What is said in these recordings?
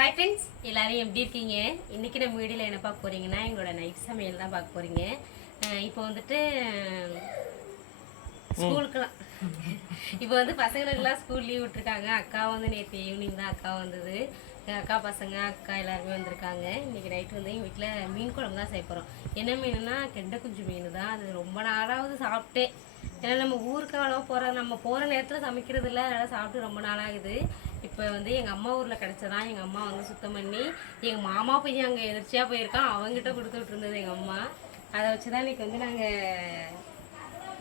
Hi friends எல்லோரும் எப்படி இருக்கீங்க? இன்னைக்கு நம்ம வீடியோவில் என்ன பார்க்க போறீங்கன்னா எங்களோட நைட் சமையல் தான் பார்க்க போறீங்க. இப்போ வந்துட்டு ஸ்கூலுக்குலாம் இப்போ வந்து பசங்களுக்கெல்லாம் ஸ்கூல் லீவ் விட்டுருக்காங்க. அக்கா வந்து நேற்று ஈவினிங் தான் அக்கா வந்தது. எங்கள் அக்கா பசங்க அக்கா எல்லாருமே வந்திருக்காங்க. இன்னைக்கு நைட் வந்து எங்கள் வீட்டில் மீன் குழம்பு தான் செய்ய போகிறோம் என்ன மீனுனா கெண்டை குஞ்சு மீன் தான் அது ரொம்ப நாளாவது சாப்பிட்டேன். ஏன்னா நம்ம ஊருக்கு அவ்வளோ போகிற நம்ம போகிற நேரத்தில் சமைக்கிறது இல்லை அதனால் சாப்பிட்டு ரொம்ப நாளாகுது. இப்போ வந்து எங்கள் அம்மா ஊரில் கிடச்சதான் எங்கள் அம்மா வந்து சுத்தம் பண்ணி எங்கள் மாமா பையன் அங்கே எதிர்ச்சியாக போயிருக்கான் அவங்ககிட்ட கொடுத்துட்டு இருந்தது எங்கள் அம்மா. அதை வச்சு தான் இன்னைக்கு வந்து நாங்கள்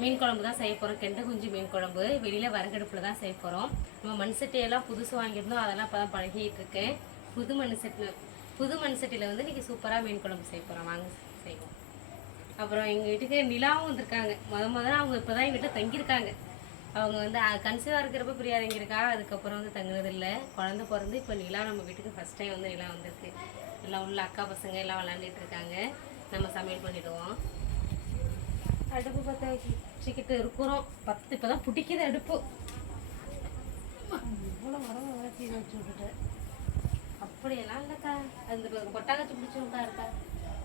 மீன் குழம்பு தான் செய்ய போகிறோம் கெண்டை குஞ்சு மீன் குழம்பு. வெளியில் வரகடுப்பில் தான் செய்ய போகிறோம் நம்ம மண் சட்டியெல்லாம் புதுசு வாங்கியிருந்தோம். அதெல்லாம் இப்போ தான் பழகிட்டு இருக்கேன் புது மண் சட்டியில் புது மண் சட்டியில் வந்து இன்றைக்கி சூப்பராக மீன் குழம்பு செய்ய போகிறோம் வாங்க செய்வோம். அப்புறம் எங்கள் வீட்டுக்கு நிலாவும் வந்திருக்காங்க. முத முதல்ல அவங்க இப்போ தான் எங்கிட்ட தங்கியிருக்காங்க. அவங்க வந்து கன்சீவாக இருக்கிறப்ப பிரியா இறங்கியிருக்கா அதுக்கப்புறம் வந்து தங்குனதில்லை. குழந்த பிறந்து இப்போ நிலா நம்ம வீட்டுக்கு ஃபஸ்ட் டைம் வந்து நிலா வந்திருக்கு. எல்லாம் உள்ள அக்கா பசங்க எல்லாம் விளாண்டுட்டு இருக்காங்க. நம்ம சமையல் பண்ணிடுவோம். அடுப்பு பற்ற வச்சுக்கிட்டு இருக்கிறோம். பத்து இப்போ தான் பிடிக்குது அடுப்பு. இவ்வளோ மரம் வளர்த்தி வச்சு விட்டுட்டேன் அப்படியெல்லாம் இல்லைக்கா. அந்த கொட்டாங்கச்சி பிடிச்சி இருக்கா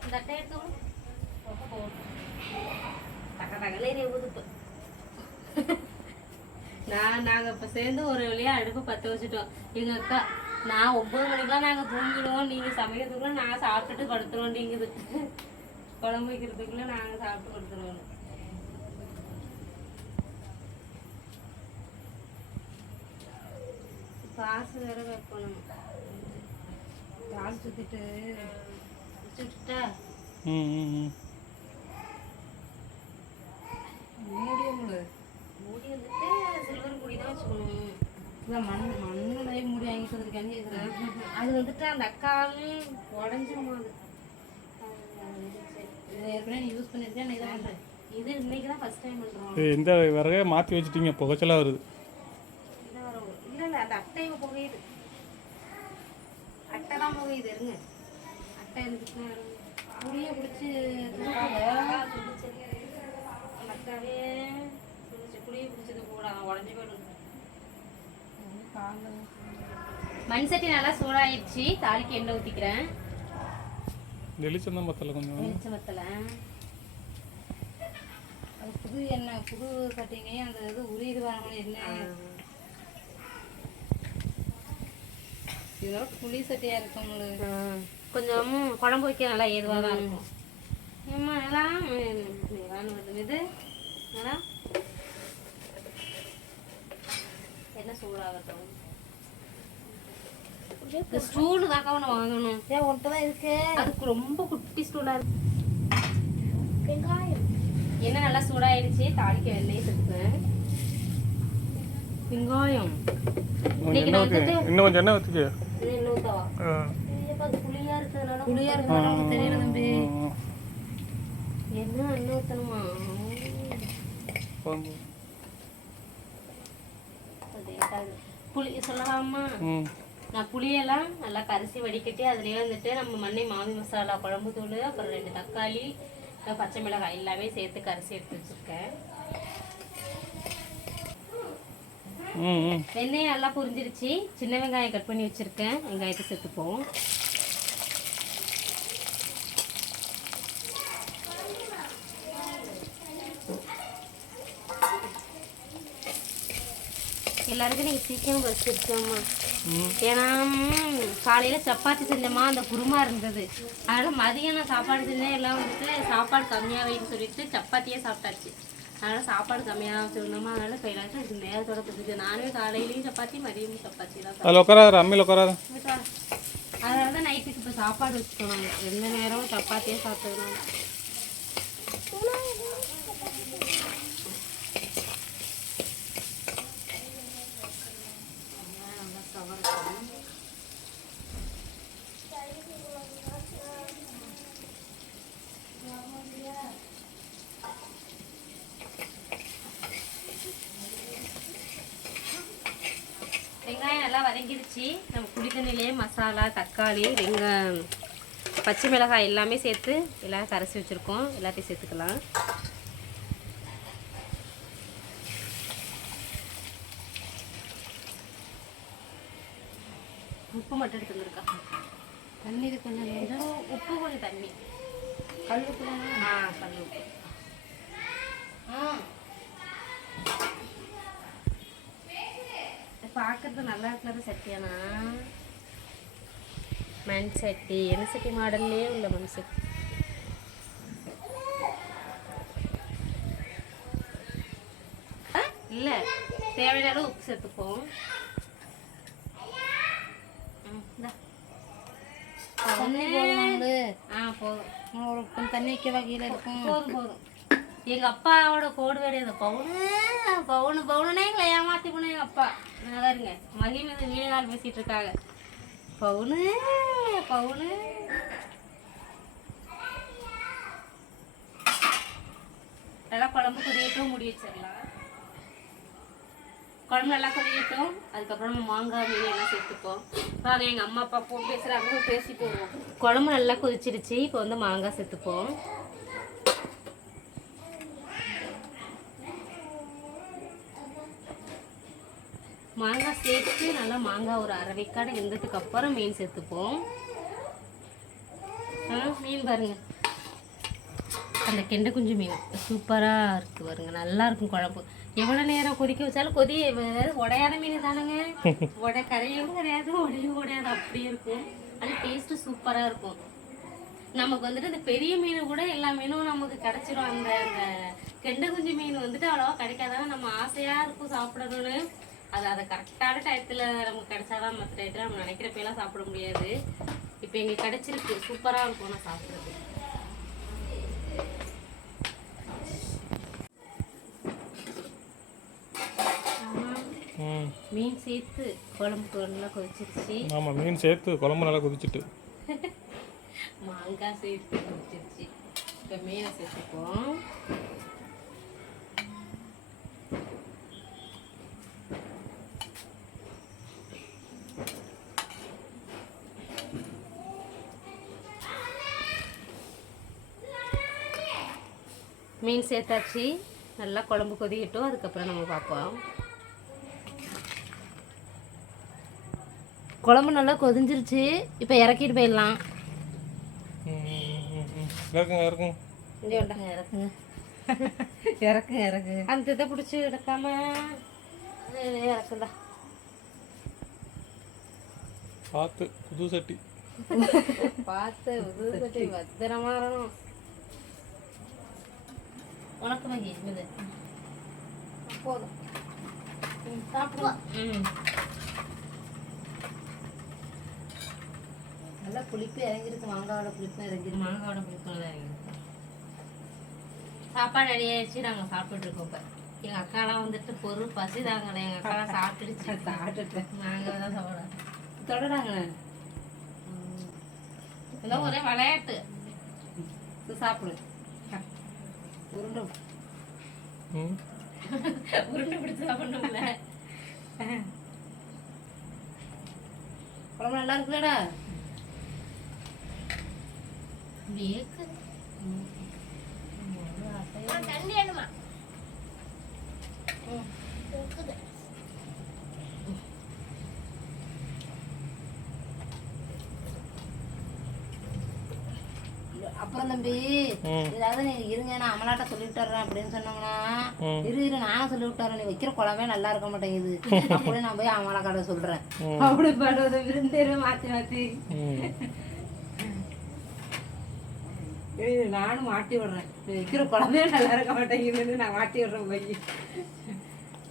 இந்த அட்டை எடுத்துக்கணும் தக்க தகலே ஊதுப்பு நான் நாங்கள் இப்போ சேர்ந்து ஒரு வழியாக அடுப்பு பற்ற வச்சுட்டோம். எங்கள் அக்கா நான் ஒம்பது மணிக்கெலாம் நாங்கள் தூங்கிடுவோம். நீங்கள் சமைக்கிறதுக்குள்ளே நான் சாப்பிட்டுட்டு படுத்துருவோம் நீங்குது குழம்பு வைக்கிறதுக்குள்ளே நாங்கள் சாப்பிட்டு படுத்துருவோம். காசு வேற வைக்கணும். காசு சுத்திட்டு வச்சுக்கிட்டா ம் ம், ம் மூடியவங்களு மூடி வந்துட்டு சில்வர் பொடி தான் வச்சுக்கணும் இதான் மண் மண்ணுலயே மூடி வாங்கி கொடுத்துருக்காங்க இதுல அது வந்துட்டு அந்த அக்காவும் உடஞ்சிருமா அது அது. இதை ஏற்கனவே நீ யூஸ் பண்ணிருக்கேன் நான் இதை பண்றேன். இது இன்னைக்கு தான் ஃபர்ஸ்ட் டைம் பண்ணுறோம் இந்த விறகே மாற்றி வச்சிட்டீங்க? புகைச்சலாக வருது. இல்லை இல்லை அந்த அட்டை புகையுது. அட்டை தான் புகையுது இருங்க. அட்டை இருந்துச்சுன்னா. புளிய பிடிச்சி புளியை பிடிச்சது கூட உடஞ்சி போயிடும் மண் சட்டி நல்லா சூடாயிடுச்சு தாளிக்கு எண்ணெய் ஊற்றிக்கிறேன் வெளிச்சம் பத்தல கொஞ்சம் வெளிச்சம் வத்தல அது புது எண்ணெய் புது கட்டிங்க அந்த இது உரியுது பாருங்க எண்ணெய் இதோட புளி சட்டியா இருக்கவங்களுக்கு கொஞ்சம் குழம்பு வைக்க நல்லா ஏதுவாக தான் இருக்கும் நிலான்னு வருது இது நல்லா என்ன சூடாகட்டும் இந்த ஸ்டூலு தாக்கா ஒன்று வாங்கணும். ஏன் ஒன்ட்டு தான் இருக்கு? அதுக்கு ரொம்ப குட்டி ஸ்டூலாக இருக்கு. எண்ணெய் நல்லா சூடாயிடுச்சு? தாளிக்க வெண்ணெய் சேர்த்துப்பேன் வெங்காயம். எண்ணெய் இன்னும் கொஞ்சம் எண்ணெய் ஊற்றிக்க இருக்கிறதுனால புளியா இருக்கு நமக்கு தெரியல தம்பி. என்ன எண்ணெய் ஊற்றணுமா புளி சொல்லலாமா? நான் புளியெல்லாம் நல்லா கரிசி வடிகட்டி அதுலேயே வந்துட்டு நம்ம மண்ணை மாமி மசாலா குழம்பு தூள் அப்புறம் ரெண்டு தக்காளி பச்சை மிளகாய் எல்லாமே சேர்த்து கரிசி எடுத்து வச்சுருக்கேன். ம் ம். வெண்ணெய் நல்லா புரிஞ்சிருச்சு. சின்ன வெங்காயம் கட் பண்ணி வச்சுருக்கேன். வெங்காயத்தை சேர்த்துப்போம். எல்லாருக்கும் நீங்கள் சீக்கிரம் வச்சுருக்கோம்மா. ஏன்னா காலையில சப்பாத்தி செஞ்சோமா அந்த குருமா இருந்தது. அதனால மதியம் நான் சாப்பாடு செஞ்சேன். எல்லாம் வந்துட்டு சாப்பாடு கம்மியாக வைன்னு சொல்லிட்டு சப்பாத்தியே சாப்பிட்டாச்சு. அதனால சாப்பாடு கம்மியாக வச்சுருந்தோமா அதனால இப்போ இது நேரத்தோட கொடுத்துச்சு நானுமே காலையிலையும் சப்பாத்தி மதியமும் சப்பாத்தி தான் அதில் உட்காராத அம்மியில் உட்காராத. அதனால தான் நைட்டுக்கு இப்போ சாப்பாடு வச்சுக்கணும். எந்த நேரமும் சப்பாத்தியே சாப்பிட்டுக்கணும் வெங்காயம் நல்லா வதங்கிடுச்சு நம்ம புளி தண்ணியிலே மசாலா தக்காளி வெங்காயம் பச்சை மிளகாய் எல்லாமே சேர்த்து எல்லாம் கரைச்சி வச்சுருக்கோம். எல்லாத்தையும் சேர்த்துக்கலாம். உப்பு உப்பு மட்டும் எடுத்து வந்துருக்கா? தண்ணீர் கொஞ்சம் கொஞ்சம் உப்பு கொஞ்சம் தண்ணி. கல் உப்பு ஆ கல் உப்பு. ஆ. பார்க்கறது நல்லா இருக்கிறது சட்டியானா மண் சட்டி என்ன சட்டி மாடல்லே உள்ள மண் சட்டி இல்ல தேவையான அளவு உப்பு சேர்த்துப்போம். ம், இந்தா. தண்ணி போதுமாங்களு ஆ போதும். ஒரு தண்ணி வைக்கவா கீழே இருக்கும். போதும் போதும். எங்க அப்பாவோட கோடு வேறு இந்த பவுனு பவுனு பவுனுனே எங்களை ஏமாத்தி போன எங்க அப்பா. நல்லா இருங்க மகிமை வீடு நாள் பேசிட்டு இருக்காங்க. பவுனு பவுனு. நல்லா குழம்பு கொதியட்டும் முடி வச்சிடலாம். குழம்பு நல்லா கொதிக்கட்டும். அதுக்கப்புறம் நம்ம மாங்காய் மீன் எல்லாம் சேர்த்துப்போம். வாங்க எங்கள் அம்மா அப்பா போ பேசுகிறாங்க பேசி போவோம் குழம்பு நல்லா கொதிச்சிருச்சு இப்போ வந்து மாங்காய் சேர்த்துப்போம். மாங்காய் சேர்த்து நல்லா மாங்காய் ஒரு அரை வெக்காடு வெந்ததுக்கு அப்புறம் மீன் சேர்த்துப்போம். மீன் பாருங்க. அந்த கெண்டை குஞ்சு மீன் சூப்பராக இருக்குது பாருங்க. நல்லா இருக்கும் குழம்பு. எவ்வளோ நேரம் கொதிக்க வச்சாலும் கொதி உடையாத மீன் தானுங்க. உடை கரையும் கிடையாது உடையும் கிடையாது. அப்படியே இருக்கும். ஆனால் டேஸ்ட்டு சூப்பராக இருக்கும். நமக்கு வந்துட்டு இந்த பெரிய மீன் கூட எல்லா மீனும் நமக்கு கிடைச்சிரும். அந்த அந்த கெண்டை குஞ்சு மீன் வந்துட்டு அவ்வளோவா கிடைக்காதான நம்ம ஆசையாக இருக்கும் சாப்பிடணும்னு. அது அதை கரெக்டான டயத்தில் நமக்கு கிடைச்சாதான் மற்ற டயத்தில் நம்ம நினைக்கிறப்பெல்லாம் சாப்பிட முடியாது. இப்போ எங்களுக்கு கிடைச்சிருக்கு. சூப்பராக இருக்கும் நான் சாப்பிட்றது. மீன் சேர்த்து குழம்பு நல்லா கொதிச்சிருச்சு. ஆமாம் மீன் சேர்த்து குழம்பு நல்லா கொதிச்சிட்டு. மாங்காய் சேர்த்து கொதிச்சிருச்சு. இப்போ மீனை சேர்த்துப்போம். மீன் சேர்த்தாச்சு. நல்லா குழம்பு கொதிக்கட்டும். அதுக்கப்புறம் நம்ம பார்ப்போம். குழம்பு நல்லா கொதிஞ்சிருச்சு. இப்போ இறக்கிட்டு போயிடலாம். இறக்குங்க இறக்குங்க. இங்கே விட்டாங்க இறக்குங்க. இறக்குங்க இறக்குங்க அந்த இதை பிடிச்சி எடுக்காம இறக்குதா. பார்த்து புது சட்டி. பார்த்து உதுசட்டி பத்திரமா இருக்கணும். உனக்கு மகி இது போதும். சாப்பிடுவோம் ம். நல்லா புளிப்பு இறங்கிருக்கு மாங்காவோட புளிப்பு இறங்கிருக்கு மாங்காவோட பிடிக்கும் சாப்பாடு ரெடி ஆயிடுச்சு. நாங்கள் சாப்பிட்டுட்டு இருக்கோம் இப்போ. எங்கள் அக்காலாம் வந்துட்டு பொருள் பசி தாங்கல. எங்கள் அக்காலாம் சாப்பிட்டுடுச்சு சாப்பிட்டுட்டேன். நாங்கள் தான் சாப்பிட தொடடாங்க இதெல்லாம் ஒரே விளையாட்டு. இது சாப்பிடு. உருண்டை பிடிச்சி சாப்பிடணும்ல குழம்பு நல்லா இருக்குல்லடா. வேக்கு. தண்ணி வேணுமா? அப்புறம் தம்பி ஏதாவது நீங்க இருங்க நான் அமலாட்ட சொல்லி விட்டுறேன் அப்படின்னு சொன்னாங்கன்னா ம். இரு இரு நானும் சொல்லி விட்டுறேன் நீ வைக்கிற குழம்பே நல்லா இருக்க மாட்டேங்குது. அப்படி நான் போய் அமலா கடை சொல்றேன். அப்படி பண்ணுவது விருந்தேரு மாத்தி மாத்தி. நானும் மாட்டி விடுறேன். நீ வைக்கிற குழம்பே நல்லா இருக்க மாட்டேங்குதுன்னு நான் மாட்டி விடுறேன் போய்.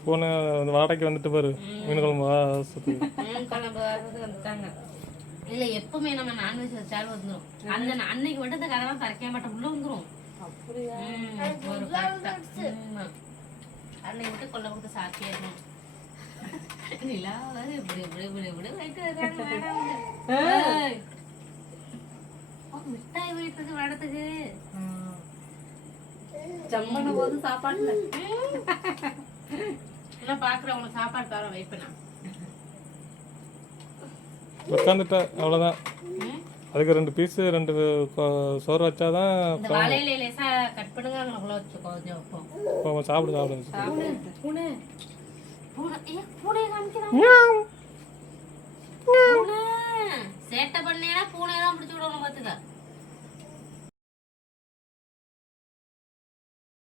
போன வாடகைக்கு வந்துட்டு பாரு. மீன் குழம்பு குழம்பு வந்துட்டாங்க. இல்லை எப்பவுமே நம்ம நான்வெஜ் வச்சாலும் வந்துடும் அந்த அன்னைக்கு மட்டும் இந்த கதவை திறக்க மாட்டோம். உள்ள ஆமா. அன்னைக்கு மட்டும் கொள்ள கொடுத்து சாத்தியணும் நிலா வேறு இப்படி இப்படி இப்படி இப்படி வைத்து மிட்டாய் வீட்டுக்கு மேடத்துக்கு ஜம்மன போது சாப்பாட்டுல. எல்லாம் பாக்குறவங்களுக்கு சாப்பாடு தர வைப்பேன் உட்காந்துட்டா அவ்வளோதான்? அதுக்கு ரெண்டு பீஸு ரெண்டு சோறு கட் பண்ணுங்க வச்சு கொஞ்சம் வைப்போம். இப்போ சாப்பிடு சாப்பிடு. பூனை பூனை ஏ பூனையை காமிக்கிறான் பூனை தான் பிடிச்சி விடணும் பார்த்துக்க.